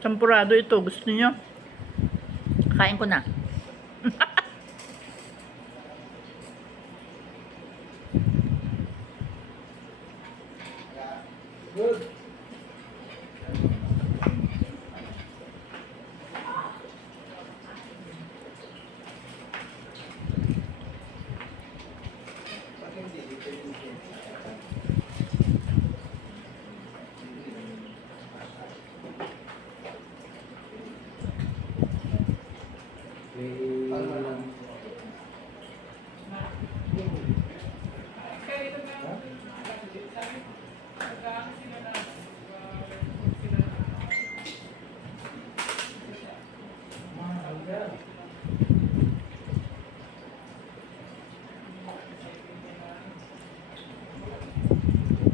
Champurado ito. Gusto niyo? Kain ko na. Good.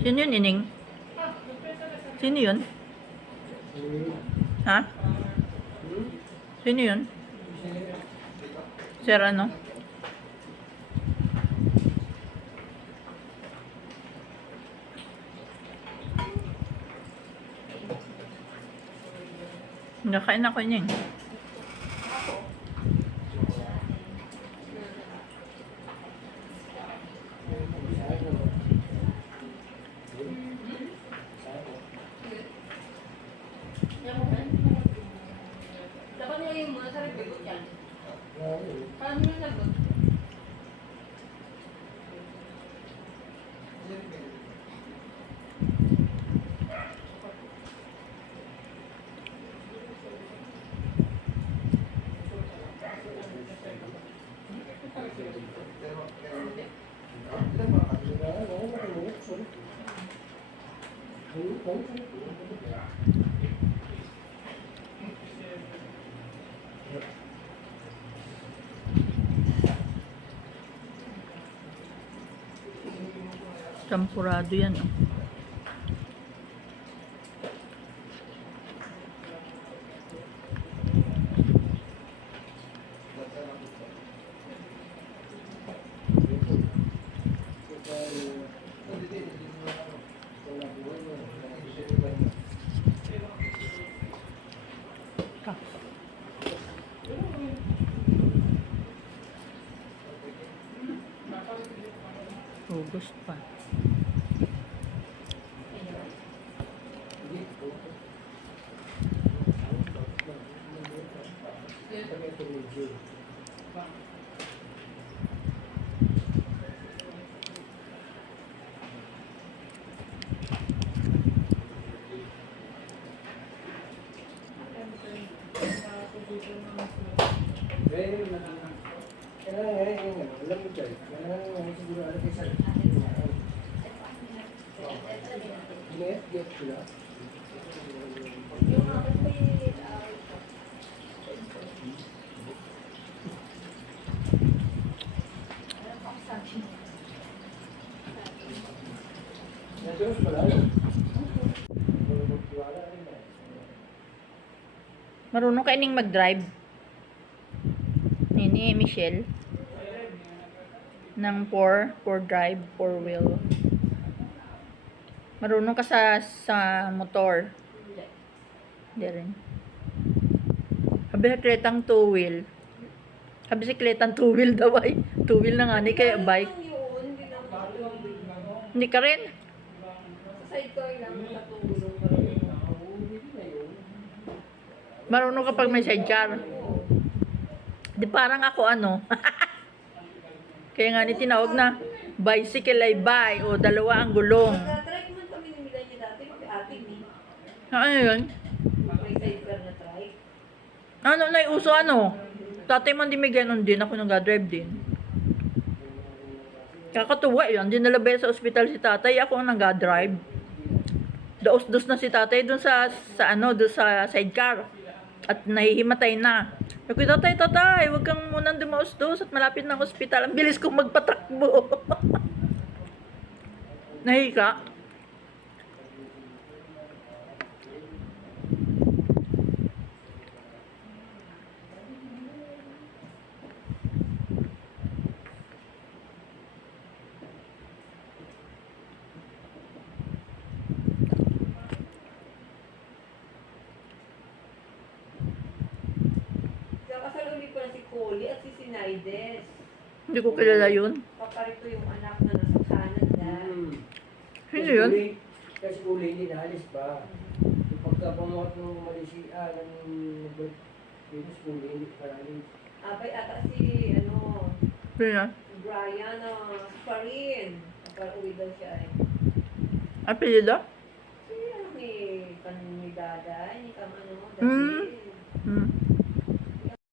Sino yun, Ining? Sino yun? Ha? Sino yun? Sir ano? Nakain ako Ining. Dapat niya yung muna sa review yan. Paano yung sagot? Champurado yan, oh. August pa. Marunong ka Ining mag-drive? Nini, Michelle? Ng 4 drive, 4 wheel. Marunong ka sa motor? Hindi rin. Bicicletang 2 wheel. Bicicletang 2 wheel daw ay. 2 wheel na nga ni kaya bike. Hindi ka rin? Sa sidecar lang natulong. Marunong kapag may sidecar. Di parang ako ano. Kaya nga ni tinawag na bicycle ay bike o dalawa ang gulong. Nag-trike man kami ni Mila niya dati, mag-atin ni. Ano yun? May sidecar na trike. Ano na uso ano? Tatay man di may ganon din. Ako nag-drive din. Kakatuwa yun. Dinalabay sa ospital si tatay. Ako ang nag-drive. Daos-dos na si tatay dun sa dun sa sidecar. At nahihimatay na. Sabi ko, tatay, huwag kang munang dumaos-dos at malapit ng ospital. Ang bilis kong magpatakbo. Nahika. Coley at si Sinaides. Hindi ko kilala yun. Paparito yung anak na nasa Canada. Sino yun? Kasi uli hindi naalis pa. Yung pagka pamuhat ng Malaysia, ng Venus, uli hindi pa naalis. Abay ata si, ano, Sino yun? Brian, pa rin. Uwi daw siya eh. Apelido? Si, ano ni Daday, ni Kam, ano, Hmm. Daday.